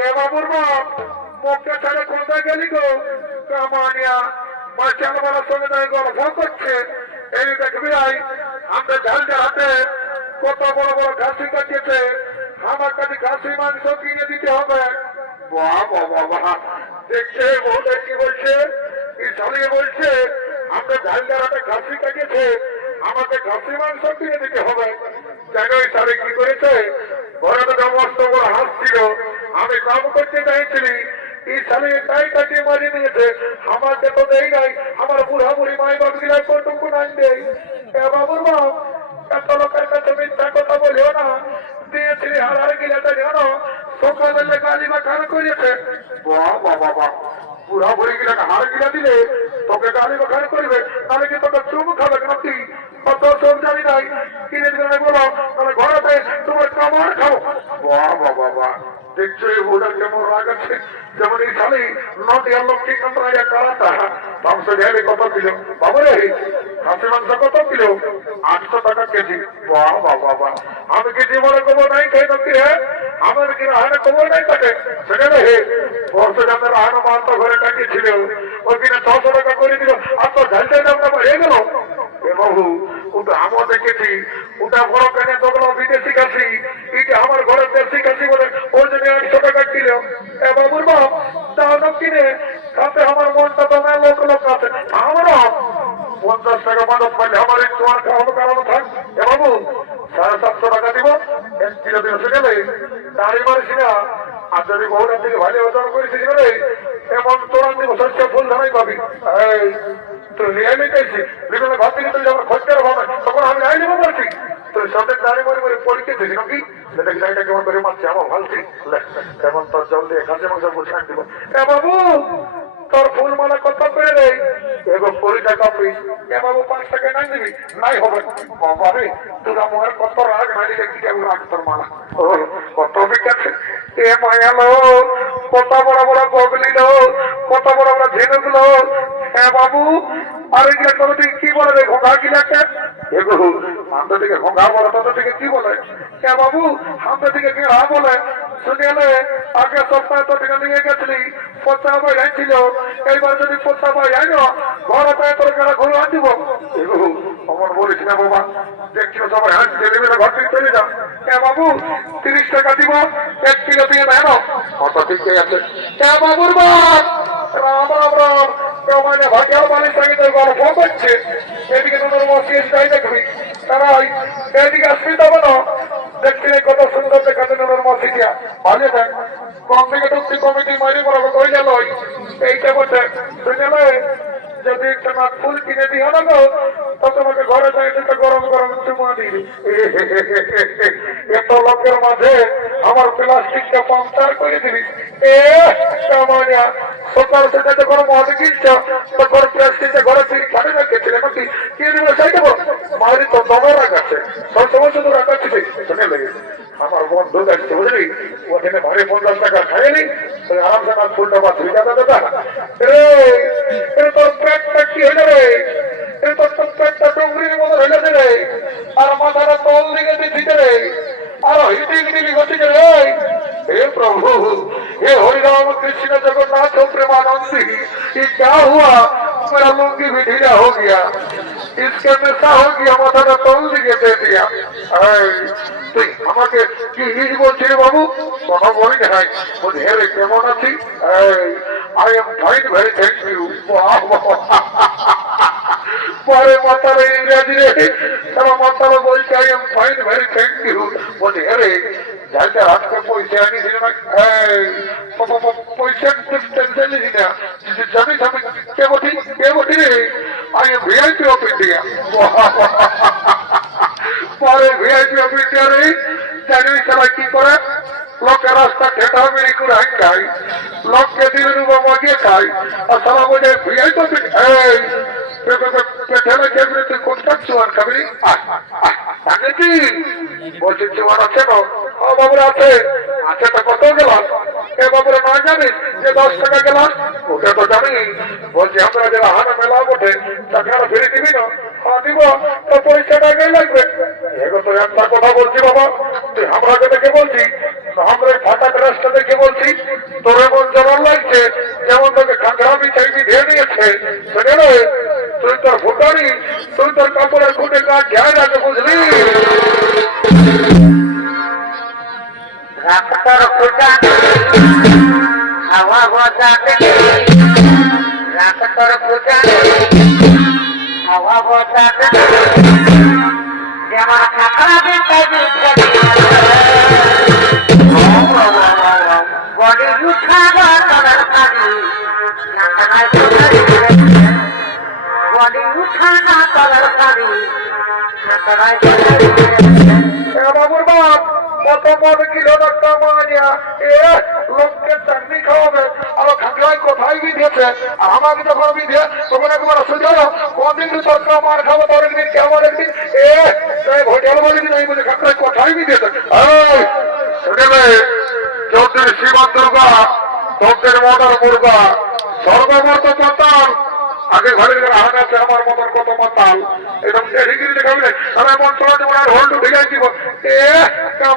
এ বাবুর বাপ মুখটা ছাড়া কোথায় গেলি গো? কামানিয়া মাস্টার বাবার সঙ্গে তাই গল্প করছে। এই দেখবি আই আমরা ঝালটা হাতে কত বড় বড় ঘাসি কাটিয়েছে, আমার কাছে ঘাসি মাংস কিনে দিতে হবে। বাবা বাবা দেখছে বউটা কি বলছে, কি চালিয়ে বলছে আমরা ঝালটা হাতে ঘাসি কাটিয়েছে, আমাকে ঘাসি মাংস কিনে দিতে হবে। জানো এই সালে কি করেছে? ঘরে তো মস্ত বড় হাসছিল, আমি কাম করতে চাইছিলি এই সালে তাই কাটিয়ে মারিয়ে দিয়েছে। আমাকে তো দেই নাই, আমার বুড়া বুড়ি মাই বাপ গিলা কটুকু নাই দেই। এ বাবুর বাপ এত লোকের কাছে মিথ্যা কথা বলিও না, দিয়েছিলি হারার গিলাটা জানো সকালে গালি বা খান করেছে। বাবা বাবা বুড়া বুড়ি গিলাকে হার গিলা দিলে তোকে গালি বা খান করবে, তাহলে কি তোকে চুমু খাবে নাকি? কত সব জানি নাই, কিনে দিলে বলো তাহলে ঘরে তোমার কামার খাও। বাবা বাবা দেখছো এই বুড়া কেমন রাগ আছে, যেমন এই শালি নদিয়ার লক্ষ্মী কান্দ্রাইয়া কারাটা মাংস ঢেলে কত কিলো বাবারে, খাসি মাংস কত কিলো? 800 টাকা কেজি। বাবা বাবা আমি কি জীবনে খবর নাই খাই নাকি? হ্যাঁ আমার কি রাহানা খবর নাই কাটে সেখানে হে বর্ষ জানে রাহানা মান্ত ঘরে কাটিয়েছিল, ওই কিনা 600 টাকা করে দিল, আর তো ঝালটাই দামটা হয়ে গেল। এ বাবু ওটা আমরা দেখেছি, ওটা বড় কেনে দোকলা বিদেশি খাসি, এটা আমার ঘরের দেশি খাসি বলে ওই জন্য 100 টাকা কিলো। এ বাবুর বাপ দাও না কিনে খাতে আমার মনটা দমে লোক লোক আছে। আমারও 50 টাকা মাদক পাইলে আমার এই তোমার খাওয়ানো কারণে থাক। এ বাবু 750 টাকা দিব, 1 কিলো দিয়ে এসে গেলে দাঁড়িয়ে মারিস না। আর যদি বহুটা থেকে ভালো ওজন করেছিস বলে এমন তোরান দিব শস্য ফুল ধানাই পাবি। এই তুই নিয়ে নিতেছি বিভিন্ন ঘর থেকে তুই যখন খোঁজ করে ভাবে তখন আমি নাই নেবো বলছি, তুই সন্ধ্যে দাঁড়িয়ে মরে মরে পরীক্ষেছিস নাকি? সেটা গাড়িটা কেমন করে মারছি আমার ভালছি কেমন তোর জল দিয়ে খাসি মাংস ছাড় দিব। এ বাবু তোর ফুল মালা কত করে দেয়? এগো 20 টাকা পিস। এ বাবু 5 টাকা নাই দিবি? নাই হবে। বাবা রে তোর আমার কত রাগ নাই দিলে কি কেমন রাগ তোর মালা। ও কত বিকাছে এ মায়ালো, কত বড় বড় বগলি লো, কত বড় বড় ঝিনুক লো। হ্যাঁ বাবু আর এগুলা তোর দিকে কি বলে রে ঘোড়া গিলাকে? এগো আমাদের দিকে ঘোড়া বলে, তোদের দিকে কি বলে? হ্যাঁ বাবু আমাদের দিকে গেড়া বলে। শুনে আগে সপ্তাহে তোর দিকে নিয়ে গেছিলি 50 বই ছিল, এইবার যদি 50 বই আইন ঘরে পায়ে তোর গেড়া ঘুরে আনব। এগো অমন বলিস না বাবা, দেখছিল সবাই হাসছে নেবে ঘর থেকে চলে যা। হ্যাঁ বাবু 30 টাকা দিব, 1 কিলো দিয়ে দেন। কত ঠিক আছে? হ্যাঁ বাবুর বাপ রাম রাম রাম মানে ভাটিয়ার বাড়ির সঙ্গে তোর গল্প করছে। এদিকে তোদের মসিয়ে যাই দেখবি তারাই এদিকে আসবি তবে না দেখছি কত সুন্দর দেখাতে তোদের মসিয়া ভালো দেখ কম থেকে ঢুকছি কমিটি মারি বরাবর কই গেল এইটা বলছে শুনে যদি একটা নাকফুল কিনে দিও না গো তো তোমাকে ঘরে যাই একটা গরম গরম চুমা দিই। এত লোকের মাঝে আমার প্লাস্টিকটা পাংচার করে দিবি। এ কামানিয়া সকাল থেকে যখন মদ কিনছ তখন প্লাস্টিকটা ঘরে ফিরে খানে রেখেছিল নাকি কি দিবে সেই দেবো? মারি তো দমে রাখাচ্ছে সব সময় শুধু রাখাচ্ছি শুনে লেগে আমার বন্ধু দেখছে বুঝলি, ওখানে ভারী 50 টাকা খাইনি আরামসে না ফুলটা বা 3 টাকা দাদা রে তোর পেটটা কি হয়ে যাবে? তোর পেটটা ডুংরির মতো হয়ে যাবে রে, আর মাথাটা তল দিকে দিচ্ছে রে, আর হিটিং দিবি গতিকে রে। हे प्रभु हे हरि राम कृष्ण जगन्नाथ प्रेमानंदी, ये क्या हुआ? मेरा लुंगी भी ढीला हो गया, इसके नशा हो गया, माथा का तोल दिए दे दिया। তুই আমাকে কি হিজ বলছিস বাবু? কোনো বই নাই বুঝে রে কেমন আছি? I am fine very thank you. পরে মাতারে ইংরেজি রে তারা মাতারা বলছে I am fine very thank you. বলছে রে যাইতে হাতকে পয়সা আনিছিল না, পয়সা টেনশন নিছি না, জানিস আমি কে বটি রে? I am VIP of India. পরে ভিআইপি অফ ইন্ডিয়া রে জানিস তারা কি করে? লোকের রাস্তা ঠেটা মেরি করে খাই, লোককে দিলে রুবা মজিয়ে খাই, আর সারা বোঝে ভিআইপি অফ ইন্ডিয়া পেছনে কেমনি তুই কোনটা চুয়ান খাবি? বলছি চুয়ান আছে না? বাবুরা আছে। আচ্ছা তা কত গেলাস? এ বাবুরা না জানিস যে 10 টাকা গেলাস? ওটা তো জানি। বলছি আমরা যারা হানা মেলা বটে টাকাটা ফিরে দিবি না? হ্যাঁ দিব, তো পয়সাটা আগে লাগবে। এগো তো একটা কথা বলছি বাবা, তুই আমরা দেখে বলছি আমরা ফাটা রাস্তা দেখে বলছি আমি তুই তোর কাপড়ের খুঁটে কাজ ঝাড় রাখে বুঝলি রাস্তার খুঁটা হাওয়া বাজাতে রাস্তার খুঁটা হাওয়া বাজাতে যেমন থাকা বডি উঠাবা তলার পানি বডি উঠানা তলার পানি বাবুর বাপ কত মদ কিলো ডাক্তার মানিয়া লোককে চাকরি খাওয়াবে আর খাগড়ায় কোথায় বিধেছে আর আমাকে যখন বিধে তখন একবার অসুবিধা হলো কোনদিন তোর মার খাবো তোর একদিন কেমন একদিন হোটেল বলবি নাই বলে খাগড়ায় কোথায় বিধেছে চৌধুরী শিবা দুর্গা তোদের মদার মুর্গা সর্বমত মাতাল আগে ঘরে হারান আছে আমার মতন কত মাতাল একদম দেখাবি আমি এমন চলাতে মনে হয় হোল্ড ঢিলাই দিব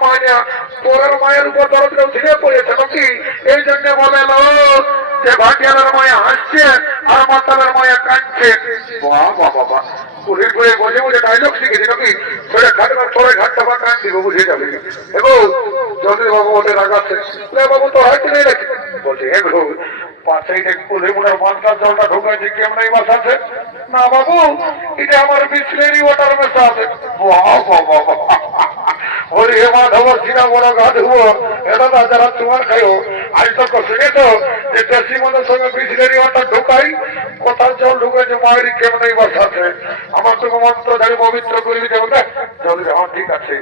মানিয়া তোরের মায়ের উপর দরদটাও ছিঁড়ে পড়েছে নাকি এই জন্য বলে যে ভাটিয়ালের মায়া হাসছে আর মাতালের মায়া কাঁদছে বাবা বাবা পুলিশ বলে বসে বসে ডায়লগ শিখেছি নাকি ছেড়ে ঘাটে ছোড়ে ঘাটটা বা কান দিব বুঝে যাবে এগো চৌধুরী বাবু ওঠে রাখাচ্ছে বাবু তো হয়তো নেই নাকি বলছে এগো পাশেই পুলিশ মনে মানকার জলটা ঢুকাইছে কেমন এই বাস আছে না বাবু এটা আমার বিসলেরি ওয়াটার মেশা আছে ওরে মাধব সিনা বড় গা ধুবো এটা না যারা তোমার খাইও আজ তো শুনেছ যে দেশি মদের সঙ্গে বিসলেরি ওয়াটার ঢুকাই কোথার জল ঢুকেছে মায়ের কেমন এই বাস আছে আমার তোকে মন্ত্র ধারে পবিত্র করবি দেবো না চলে আমার ঠিক আছে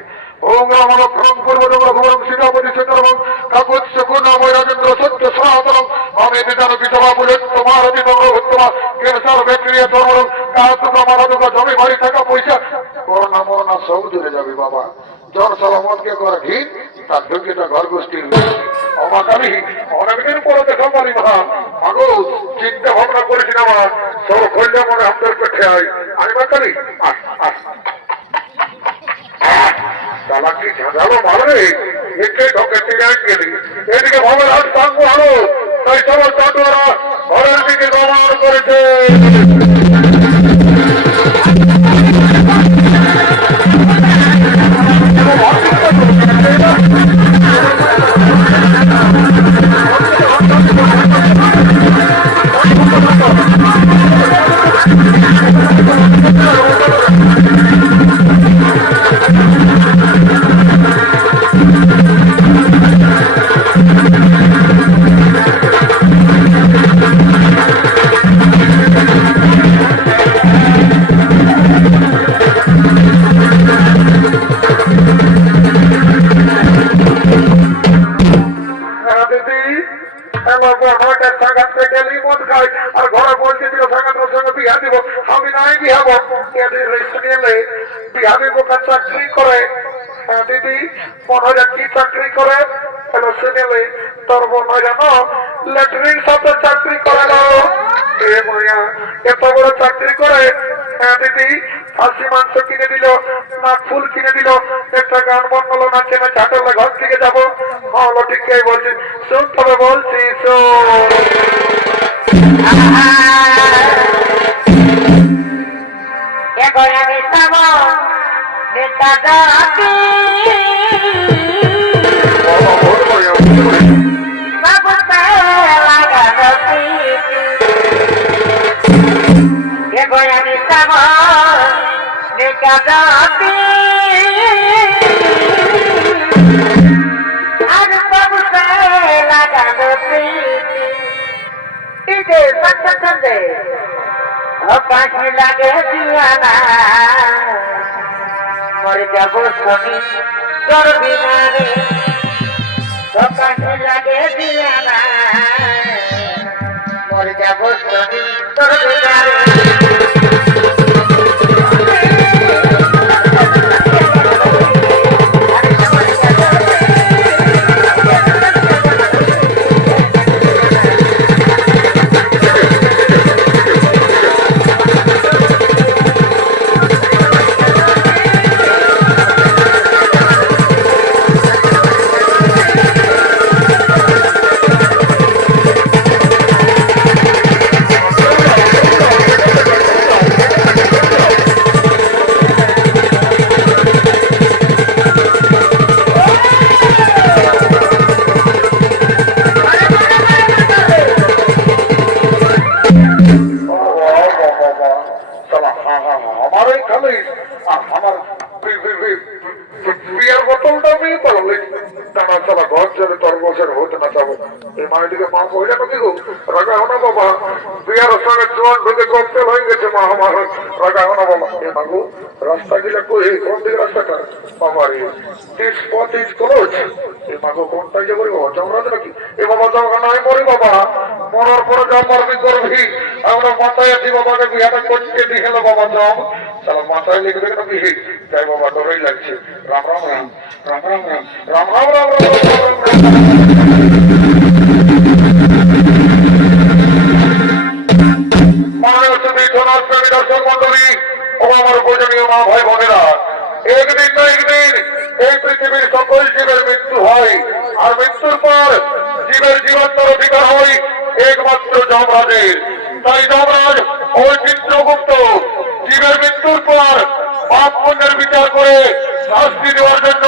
ওম রাম রক্ষণ পূর্ব রঘুবরম সীতাপতি সুন্দরম কাকুৎস গুণময় রাজেন্দ্র সত্য সনাতনম আমি বিধান বিধবা বলে তোমার অধিতম উত্তমা ক্যান্সার ব্যাকটেরিয়া ধর্ম কাতুকা মারাদুকা জমি বাড়ি থাকা পয়সা করোনা মরনা সব দূরে যাবে বাবা জ্বর সালামতকে করা ঘিন তার ঢুকিটা ঘর গোষ্ঠীর অমাকারী অনেকদিন পরে দেখা পারি মা মাগো চিন্তা ভাবনা করেছি না মা সব করলে মনে আমাদের পেটে হয় আমি মাকারি আস আস চালাকি ঝাঁঝালো মারবে একে ঢোকে তিরাই গেলি এদিকে ভবন হাত টাঙ্গু আলো তাই সবার চাটুয়ারা ঘরের দিকে ব্যবহার করেছে আর ঘরে বলতে দিল সাংঘাতের সঙ্গে বিহা দিব আমি নাই বিহাব বিহা দিব চাকরি করে দিদি মনে কি চাকরি করে শুনেলে তোর মনে জানো ল্যাট্রিন সাথে চাকরি করে এত বড় চাকরি করে দিদি খাসি মাংস কিনে দিল নাক ফুল কিনে দিল একটা গান বন্ধলো নাচে না চাটলে ঘর থেকে যাবো হলো ঠিকই বলছি শোন তবে বলছি শোন পাখি লাগে দিয়ানা মরে যাব স্বামী করবি না রে পাখি লাগে দিয়ানা মরে যাব স্বামী করবি না রে করতে না যাবো এই মায়েদিকে মা কইলে নাকি গো রাগা হনা বাবা বিয়ার সঙ্গে জোয়ান ঢুকে ককটেল হয়ে গেছে মা আমার রাগা হনা বাবা এ মাগো রাস্তা গিলা কই কোন দিকে রাস্তাটা বাবা রে 30-35 ক্রোচ এই মাগো কোনটা যে করি বাবা জমরাজ নাকি এ বাবা জমরা নাই মরি বাবা মরার পরে যা মরবি করবি আমরা মাথায় আছি বাবাকে বিহাটা করতে দিয়ে বাবা জম সালা মাথায় লিখে দেখে নাকি তাই বাবা ডরেই লাগছে রাম রাম রাম রাম রাম রাম রাম রাম রাম দর্শক মন্ডলী ও আমার পূজনীয় মা ভাই বোনেরা একদিন না একদিন এই পৃথিবীর সকল জীবের মৃত্যু হয় আর মৃত্যুর পর জীবের জীবনের অধিকার হয় একমাত্র যমরাজের তাই যমরাজ ওই চিত্রগুপ্ত জীবের মৃত্যুর পর পাপ পুণ্যের বিচার করে শাস্তি দেওয়ার জন্য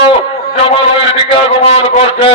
জমালয়ের দিকে আগমন করছে।